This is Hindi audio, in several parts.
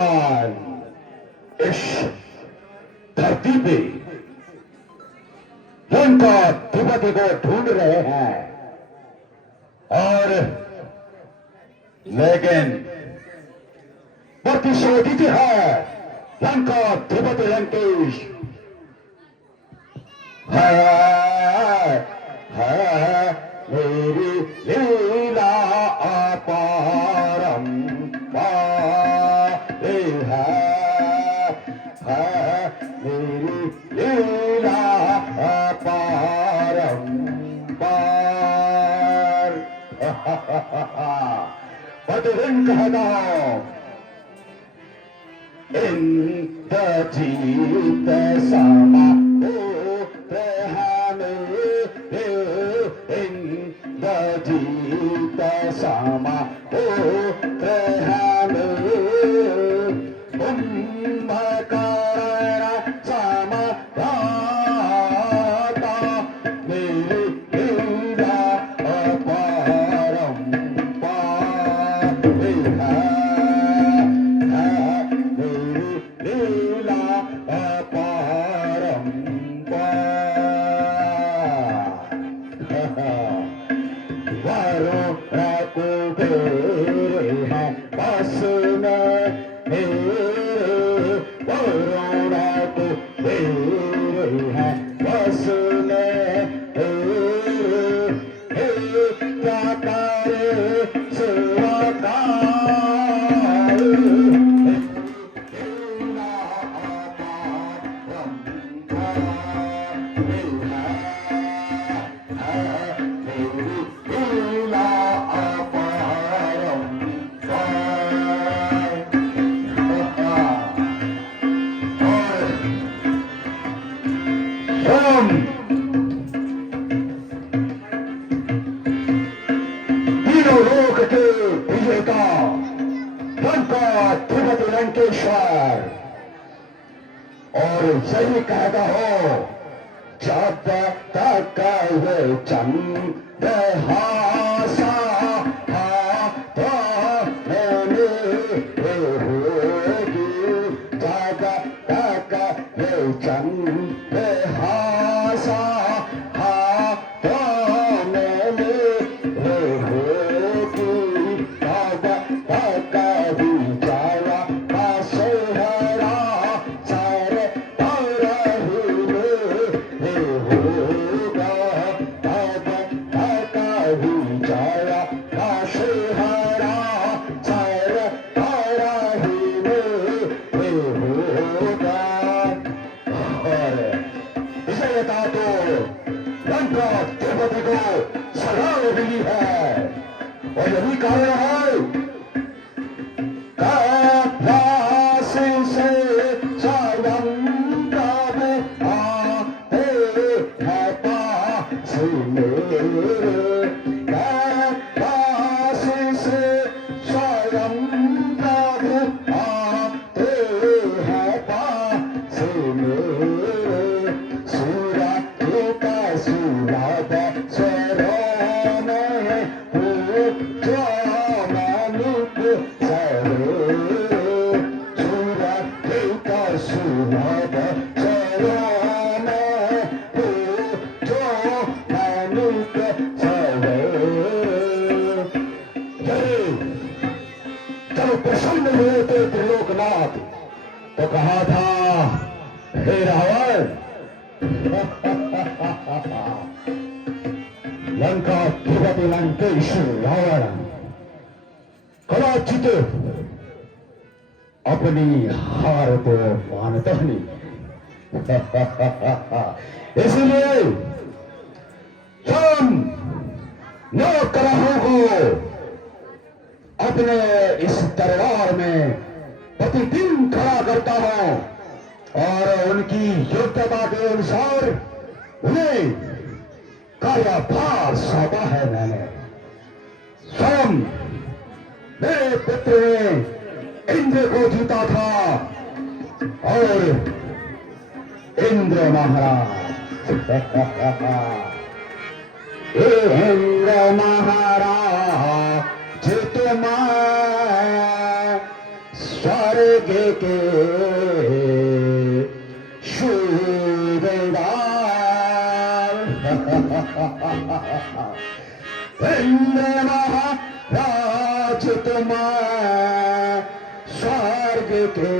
इस धरती पे लंका अधिपति को ढूंढ रहे हैं और लेकिन प्रतिशोधित है लंका अधिपति लंकेश है मेरी लीला अपारम है मेरी लीला अपारम बदरिन कहता इंद्रजीत समा इंद्रजीत समा कुंभकर्ण समदाता मेरी लीला अपरंपार मेरी लीला अपरंपार वरुण कुबेर है बस में मेरे वरुण कुबेर है बस में क्या करे सेवकार तीनों लोक के विजेता लंका अधिपति लंकेश्वर और यही कहता हो जब तक ये चंद्रहासा तो होगी जब तक ये चंद्रहासा लंका अधिपति को सलाह मिली है और यही कारण है कैलाश से स्वयं प्रभु आते हैं पास मेरे कैलाश से स्वयं प्रभु आते हैं पास मेरे प्रसन्न हुए थे त्रिलोकनाथ तो कहा था हे रावण लंका अधिपति लंकेश रावण कदाचित अपनी हार को मानता नहीं इसलिए तुम नौ कलहों को अपने इस दरबार में प्रतिदिन खड़ा करता हूं और उनकी योग्यता के अनुसार उन्हें कार्यभार सौंपा है मैंने स्वयं मेरे पुत्र ने इंद्र को जीता था और इंद्र महाराज इंद्र महाराज तुम्हें स्वर्ग के सूबेदार इंद्र महाराज तुम स्वर्ग के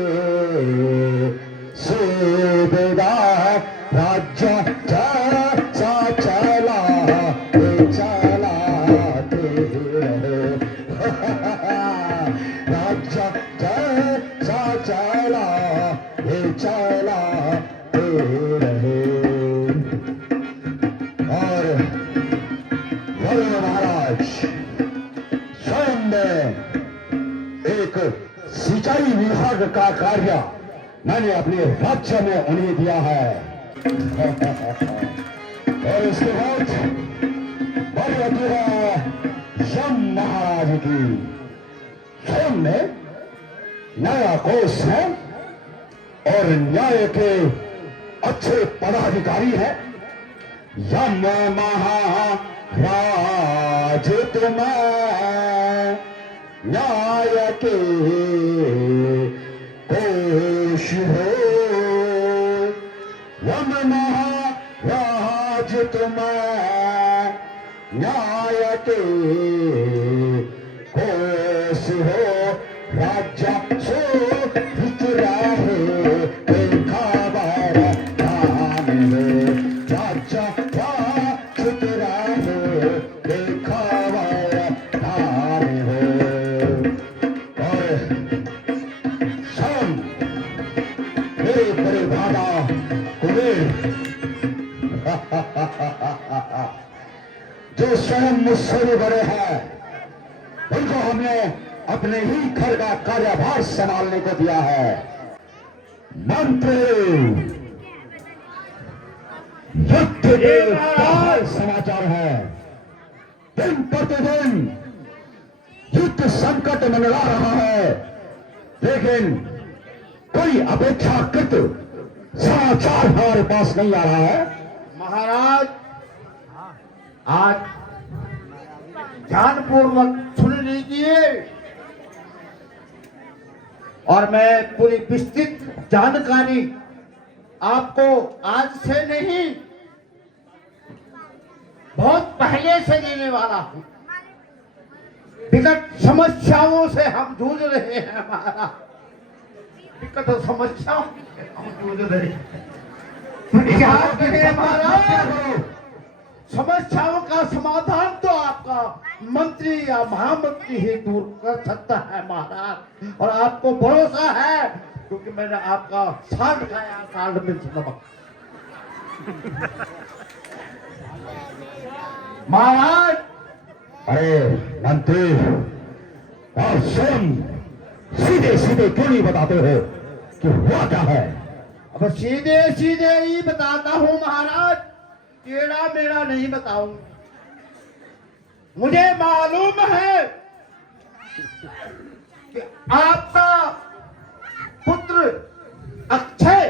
सूबेदार राज्य जैसा चलाते रहो राज्य जैसा चलाते रहो। और वरुण महाराज स्वयं में एक सिंचाई विभाग का कार्य मैंने अपने राज्य में उन्हें दिया है। और इसके बाद बारी आती है यम महाराज की। स्वयं में नया कोष है और न्याय के अच्छे पदाधिकारी हैं। यम महाराज तुम न्याय के कोष हो। यम महाराज तुम न्याय के कोष हो। राज्य सो हित रहे खबर धाम हो। राज्य हित रहे खबर धाम हो। और स्वयं मेरे बड़े दादा कुबेर जो स्वयं मुझसे भी बड़े हैं, उनको हमने अपने ही घर का कार्यभार संभालने को दिया है। मंत्री युद्ध के क्या समाचार है? दिन प्रतिदिन युद्ध संकट मंडरा रहा है, लेकिन कोई अपेक्षाकृत समाचार हमारे पास नहीं आ रहा है। महाराज आज ध्यानपूर्वक सुन लीजिए और मैं पूरी विस्तृत जानकारी आपको आज से नहीं बहुत पहले से देने वाला हूं। विकट समस्याओं से हम जूझ रहे हैं महाराज। विकट समस्याओं से हम जूझ रहे हैं। क्या करें महाराज? समस्याओं का समाधान तो आपका मंत्री या महामंत्री ही दूर कर सकता है महाराज। और आपको भरोसा है क्योंकि मैंने आपका साल खाया, साल मिर्च नमक। महाराज अरे मंत्री, आप स्वयं सीधे सीधे क्यों नहीं बताते हो कि हुआ क्या है? अब सीधे सीधे ही बताता हूँ महाराज, टेढ़ा मेढ़ा नहीं बताऊं। मुझे मालूम है कि आपका पुत्र अक्षय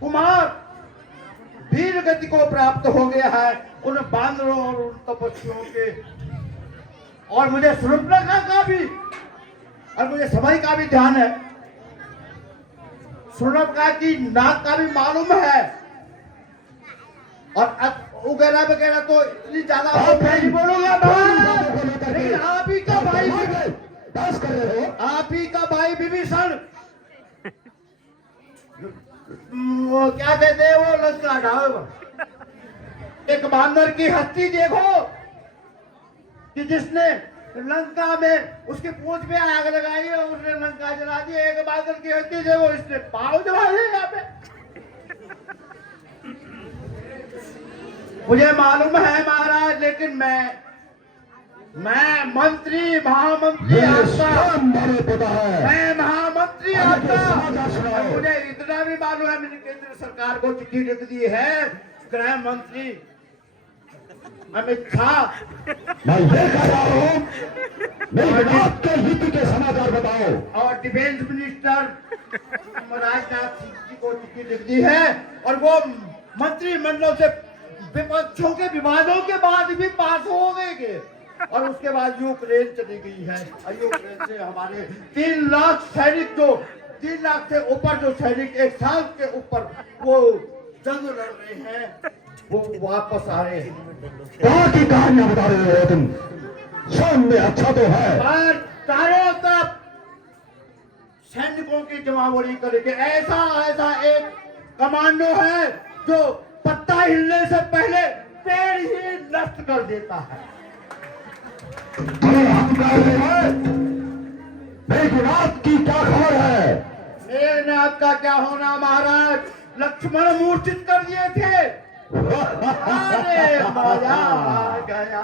कुमार वीर गति को प्राप्त हो गया है उन बांदरों और उन तपस्वियों के। और मुझे सुरक्षा का भी और मुझे समय का भी ध्यान है। सुरक्षा की नाक का भी मालूम है और वगैरह वगैरह तो इतनी ज्यादा नहीं बोलूंगा। लेकिन आप ही का भाई बस कर रहे हो। आप ही का भाई विभीषण वो क्या कहते हैं वो लंका ढाल एक बांदर की हस्ती देखो कि जिसने लंका में उसकी पूंछ में आग लगाई और उसने लंका जला दी। एक बांदर की हस्ती देखो इसने पाव जला दिए यहाँ पे। मुझे मालूम है महाराज, लेकिन मैं मंत्री महामंत्री आपका, मैं महामंत्री आपका। मुझे इतना भी मालूम है मैंने केंद्र सरकार को चिट्ठी लिख दी है। गृह मंत्री अमित शाह मैं ये कह रहा हूँ के युद्ध के समाचार बताओ। और डिफेंस मिनिस्टर राजनाथ सिंह जी को चिट्ठी लिख दी है और वो मंत्रिमंडल से विपक्षों के विवादों के बाद भी पास हो गए। और उसके बाद यूक्रेन चली गई है और यूक्रेन से हमारे 3 लाख सैनिक जो 3 लाख से ऊपर जो सैनिक 1 साल के ऊपर वो जंग लड़ रहे हैं वो वापस आ रहे हैं। कहाँ की कहानियां बता रहे हो तुम? सामने अच्छा तो है और चारों तरफ सैनिकों की जमावड़ी करके ऐसा ऐसा एक कमांडो है जो पत्ता हिलने से पहले पेड़ ही नष्ट कर देता है। अरे हम कह रहे हैं मेघनाथ की क्या खबर है? मेघनाथ का क्या होना महाराज, लक्ष्मण मूर्छित कर दिए थे। अरे मजा आ गया।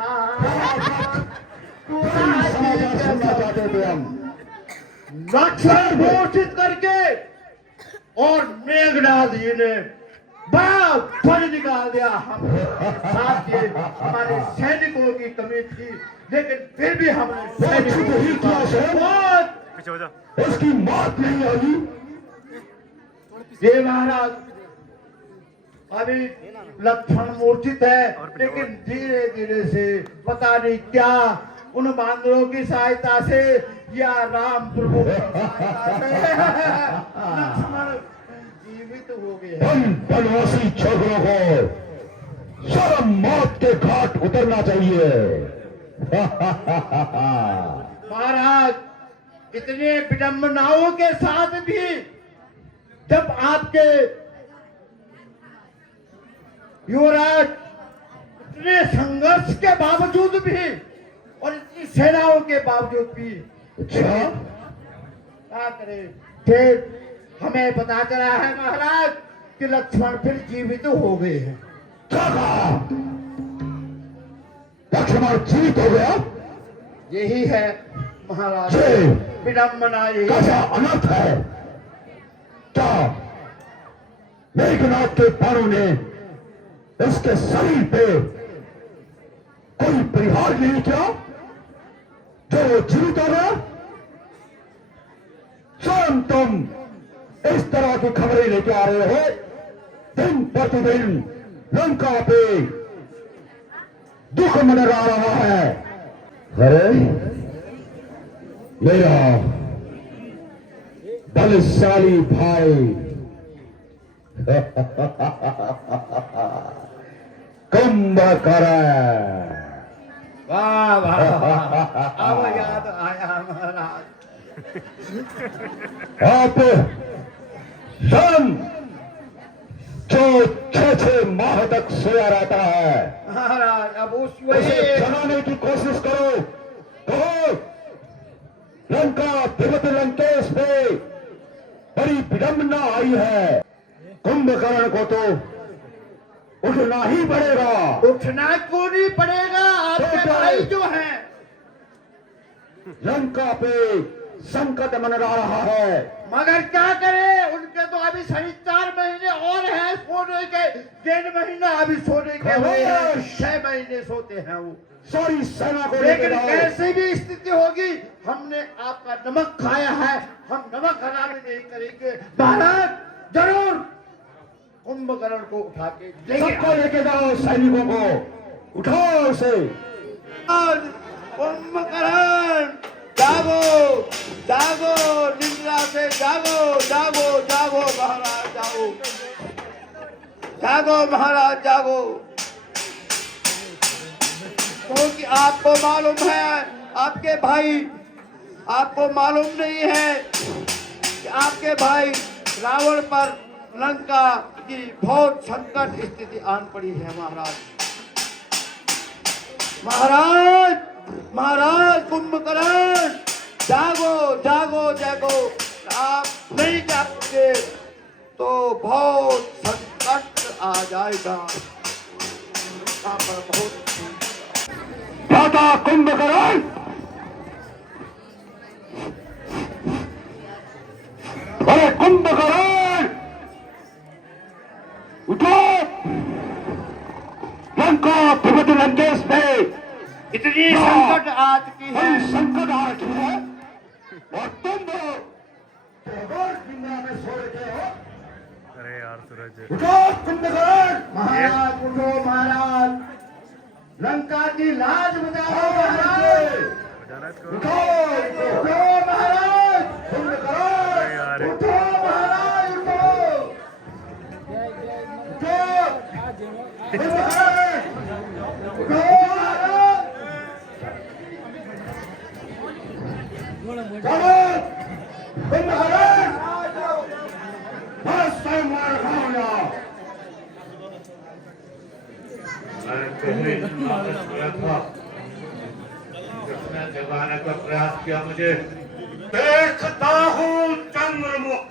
समाचार सुनना चाहते थे हम। लक्ष्मण मूर्छित करके और मेघनाथ जी ने बाग फल निकाल दिया। हम साथ ये हमारे सैनिकों की कमी थी लेकिन फिर भी हमने सैनिकों ही किया बहुत पीछे हो जा। उसकी मौत नहीं आई। ये महाराज अभी लक्ष्मण मूर्छित है लेकिन धीरे धीरे से पता नहीं क्या उन बांदरों की सहायता से या राम प्रभु की सहायता से लक्ष्मण जीवित हो गए हैं। उन बनवासी छोकरों को शर्म मौत के घाट उतरना चाहिए। महाराज इतने विडंबनाओं के साथ भी जब आपके युवराज इतने संघर्ष के बावजूद भी और इतनी सेनाओं के बावजूद भी अच्छा क्या करे, फिर हमें पता चला है महाराज कि लक्ष्मण फिर जीवित हो गए हैं। क्या कहा? लक्ष्मण जीवित हो गया? यही है महाराज जी। विडंबना, यही कैसा है। अनर्थ है? क्या मेघनाथ के बाणों ने इसके शरीर पे कोई परिहार नहीं किया जो वो जीवित हो गया? स्वयं तुम इस तरह की खबरें लेके आ रहे हो। दिन प्रतिदिन लंका पे दुख मनरा रहा है। अरे मेरा बलशाली भाई कुंभकर्ण। वाह वाह वाह, अब याद आया महाराज। आप स्वयं जो 6 माह तक सोया रहता है महाराज अब उस उसे वही जगाने की कोशिश करो। कहो लंका विगत लंकेश पे बड़ी विडंबना आई है। कुंभकर्ण को तो उठना ही पड़ेगा। उठना क्यों नहीं पड़ेगा? आपके तो भाई जो हैं लंका पे संकट मनरा रहा है। मगर क्या करे, उनके तो अभी सही 4 महीने और हैं सोने के। 1.5 महीना अभी सोने के हुए हैं, 6 महीने सोते हैं वो। सारी सेना को लेकिन लेकर आओ। कैसी भी स्थिति होगी हमने आपका नमक खाया है, हम नमक हराम नहीं करेंगे। महाराज जरूर कुंभकर्ण को उठा के सबको लेके जाओ, सैनिकों को उठाओ उसे। कुंभकर्ण जागो जागो, निद्रा से जागो जागो जागो महाराज जागो, जागो महाराज जागो। क्योंकि आपको मालूम है आपके भाई, आपको मालूम नहीं है कि आपके भाई रावण पर लंका की बहुत संकट स्थिति आन पड़ी है महाराज। महाराज महाराज कुंभकर्ण जागो जागो जागो, आप नहीं जागोगे तो बहुत संकट आ जाएगा यहाँ पर। बहुत दाता कुंभकर्ण, अरे कुंभकर्ण उठो। लंका विगत लंकेश में इतनी संकट आ चुकी है। संकट आ रखी है और तुम दुनिया में सो रहे हो। अरे यार सूरज, उठो कुंभकर्ण। महाराज उठो महाराज, लंका की लाज बचाओ महाराज। उठो उठो महाराज, बंद करो। उठो महाराज, उठो बंद करो। उठो महाराज। बंद करो। बस टाइम मार खाओ। मैंने पहले नाटक किया था, जिसने जगाने का प्रयास किया मुझे। देखता हूँ चंद्रमुख,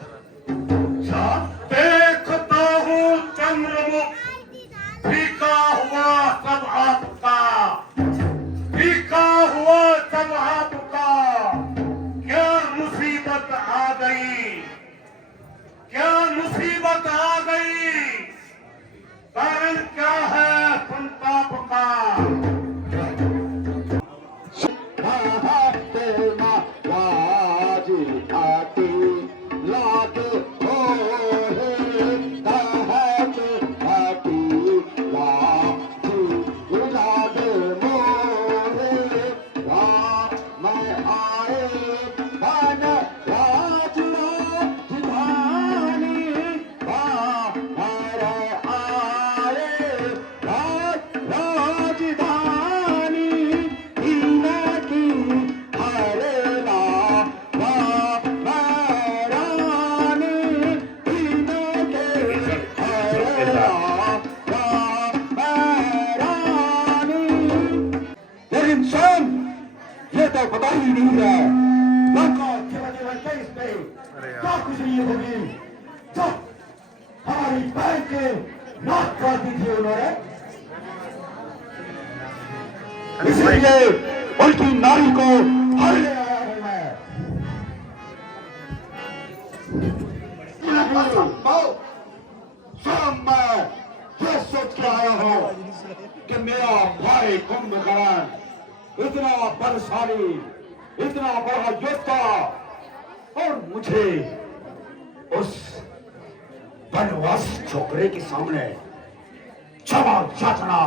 देखता हूँ चंद्रमुख, फीका हुआ सब आपका, फीका हुआ सब आपका। क्या मुसीबत आ गई, क्या मुसीबत आ गई, कारण क्या है संताप का। लेकिन स्वयं ये तो पता ही नहीं है लंका में क्या खुशी होगी जब हमारी बहन के नाक काटी थी उन्होंने। इसलिए उनकी नारी को हर ले आया हूं मैं। स्वयं मैं ये सोच के आया हूं कि मेरा भाई कुंभकर्ण इतना बलशाली, इतना बड़ा योद्धा, और मुझे उस बनवासी छोकरे के सामने क्षमा याचना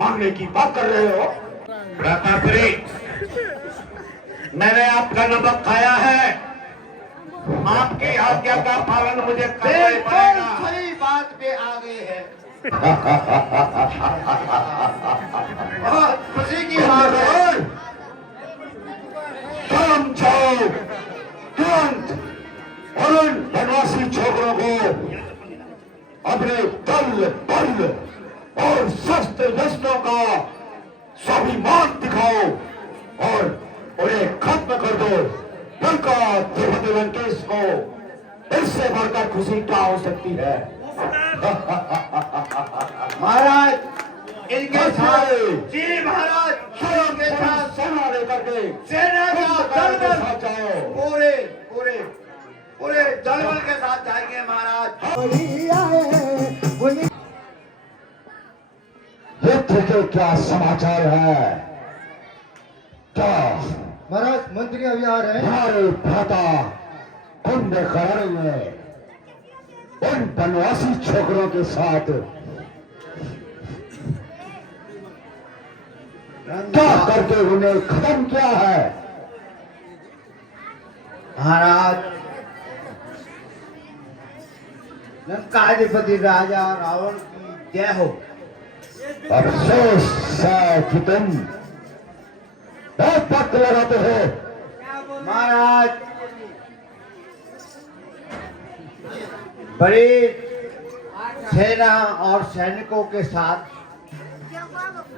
मांगने की बात कर रहे हो। प्रतापरी, मैंने आपका नमक खाया है, आपकी आज्ञा का पालन मुझे करना ही बिल्कुल पड़ेगा। सही बात पे आ गए हैं। बहुत खुशी की बात है। तुम जाओ तुरंत और उन बनवासी छोकरों को अपने दल बल और शस्त्र वस्त्रों का स्वाभिमान दिखाओ और उन्हें खत्म कर दो। लंका देवते लंकेश को इससे बढ़कर खुशी क्या हो सकती है। महाराज इनके साथ, जी महाराज इनके साथ सेना लेकर के सेना का के दलबल साथ जाओ। पूरे पूरे पूरे दलबल के साथ जाएंगे महाराज। युद्ध के क्या समाचार है? क्या महाराज मंत्री अभी आ रहे हैं। हमारे भ्राता कुंभकर्ण ने उन बनवासी छोकरों के साथ क्या करके उन्हें खत्म किया है? महाराज लंकाधिपति राजा रावण की जय हो। अफसोस है कि तुम बहुत वक्त लगाते हो। महाराज बड़ी सेना और सैनिकों के साथ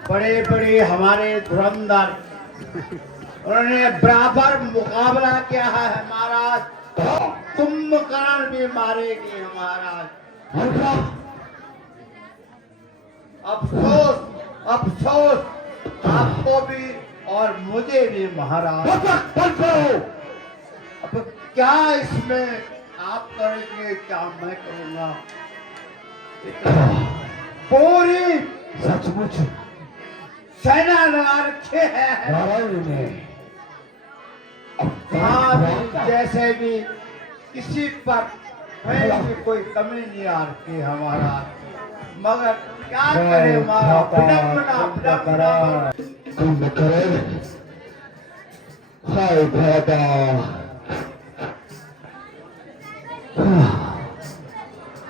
बड़े बड़े हमारे धुरंधर उन्होंने बराबर मुकाबला किया है महाराज। कुंभकर्ण भी मारेगी महाराज। अफसोस अफसोस आपको भी और मुझे भी महाराज। अब क्या इसमें आप करेंगे, क्या मैं करूंगा? पूरी सचमुच सेना लगा रखे है। नारायण ने हाँ भी जैसे भी किसी पर कहीं भी कोई कमी नहीं आ रही हमारा। मगर क्या करे मारा विडम्बना कुंभ करे हाय भ्राता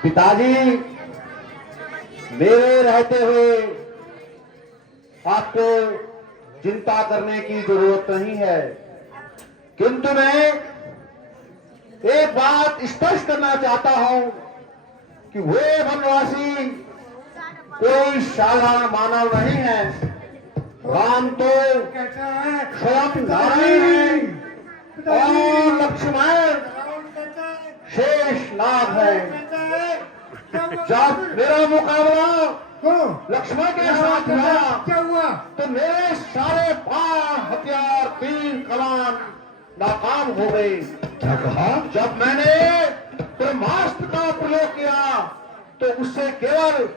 पिताजी मेरे रहते हुए आपको चिंता करने की जरूरत नहीं है, किंतु मैं एक बात स्पष्ट करना चाहता हूं कि वे वनवासी कोई साधारण मानव नहीं है। राम तो स्वयं नारायण है और लक्ष्मण शेष नाग है। जब मेरा मुकाबला लक्ष्मण के साथ हुआ तो मेरे सारे बाण हथियार तीर कमान नाकाम हो गए। क्या कहा? जब मैंने ब्रह्मास्त्र का प्रयोग किया तो उससे केवल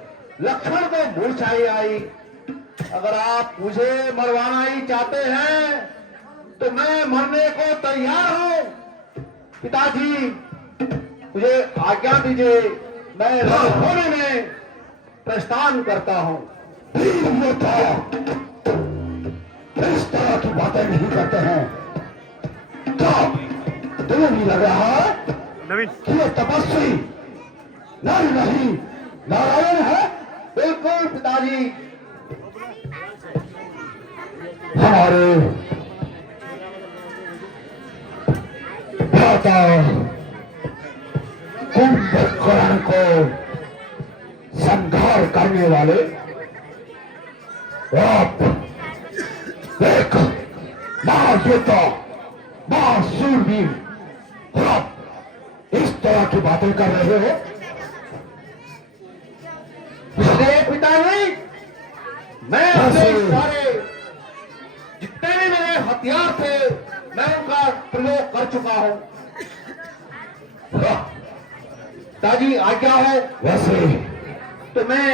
लक्ष्मण को मूर्छाई आई। अगर आप मुझे मरवाना ही चाहते हैं तो मैं मरने को तैयार हूं। पिताजी मुझे आज्ञा दीजिए, मैं रणभूमि में प्रस्थान करता हूं। इस तरह की बातें नहीं करते हैं। क्या तुम्हें नहीं लग रहा है कि ये तपस्वी नर नहीं नारायण है? बिल्कुल पिताजी। हमारे भ्राता कुंभकर्ण को संहार करने वाले आप एक महायोद्धा महाशूरवीर आप इस तरह की बातें कर रहे हो? इसलिए पिताजी मैं अपने सारे जितने भी मेरे हथियार थे मैं उनका प्रयोग कर चुका हूं। पिताजी आज्ञा है वैसे तो मैं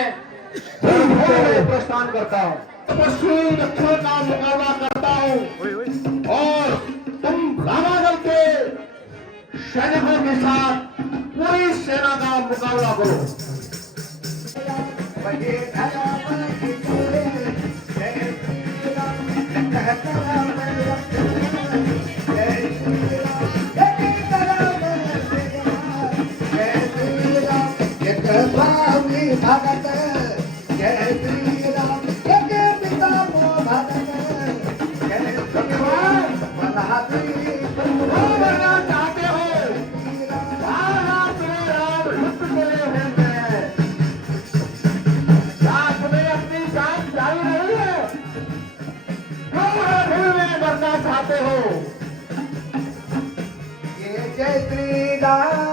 रणभूमि में प्रस्थान करता हूं, तपस्वी लक्ष्मण का मुकाबला करता हूं और तुम रामागल के सैनिकों के साथ पूरी सेना का मुकाबला करो। भगत जय श्री राम जय पिता को भगत जय भगवान तुम बनना चाहते हो? राम युद्ध के लिए हैं। क्या तुम्हें अपनी जान जारी नहीं है? क्यों में बनना चाहते हो? जय श्री राम